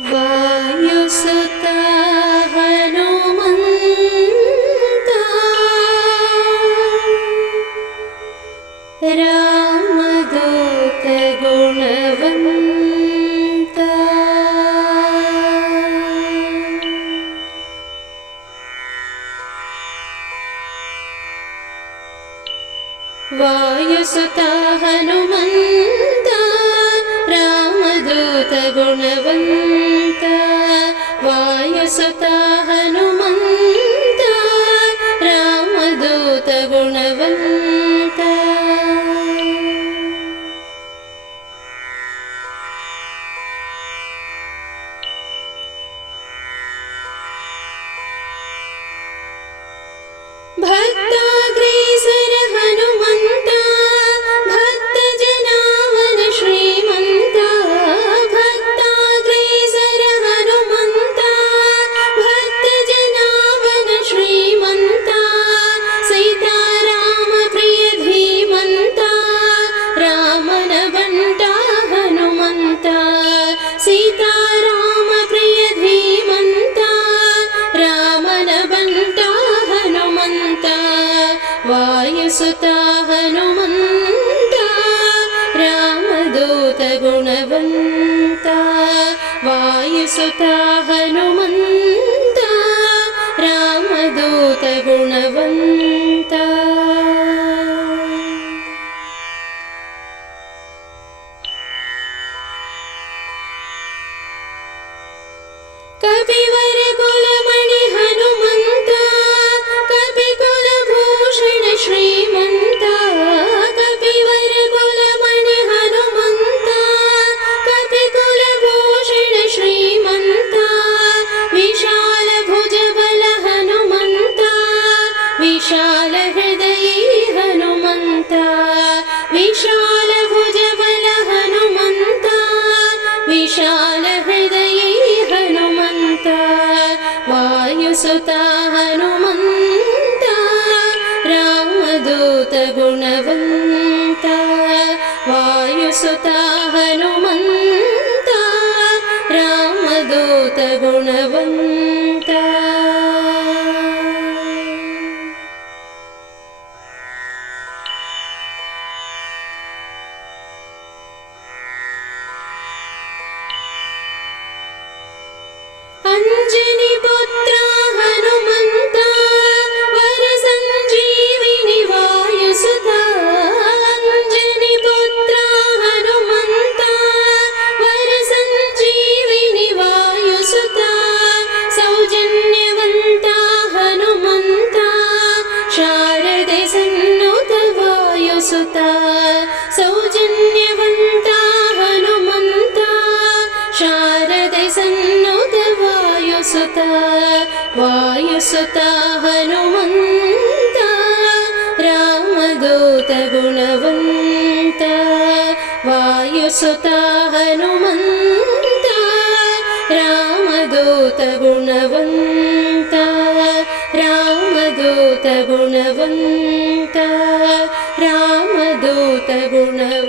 वायुसुता हनुमन्ता। रामदूतगुणवन्ता। वायुसुता हनुमन्ता। रामदूतगुणवन्ता वायुसुता हनुमन्ता रामदूतगुणवन्ता भक्ताग्रेसर सीतारामप्रिय धीमन्ता रामन बण्टा हनुमन्ता वायुसुता हनुमन्ता रामदूतगुणवन्ता वायुसुता हनुमन्ता कपिवर कुलमणि हनुमन्ता कपिकुलभूषण श्रीमन्ता कपिवर कुलमणि हनुमन्ता कपिकुलभूषण श्रीमन्ता विशाल भुजबल हनुमन्ता विशाल हनुमन्ता रामदूतगुणवन्ता वायुसुता हनुमन्ता रामदूतगुणवन्ता अञ्जनिपुत्रा सौजन्यवन्ता हनुमन्ता शारदे सन्नुत वायुसुता वायुसुता हनुमन्ता रामदूतगुणवन्ता वायुसुता हनुमन्ता रामदूतगुणवन्ता रामदूतगुणवन्ता रामदूतगुणवन्ता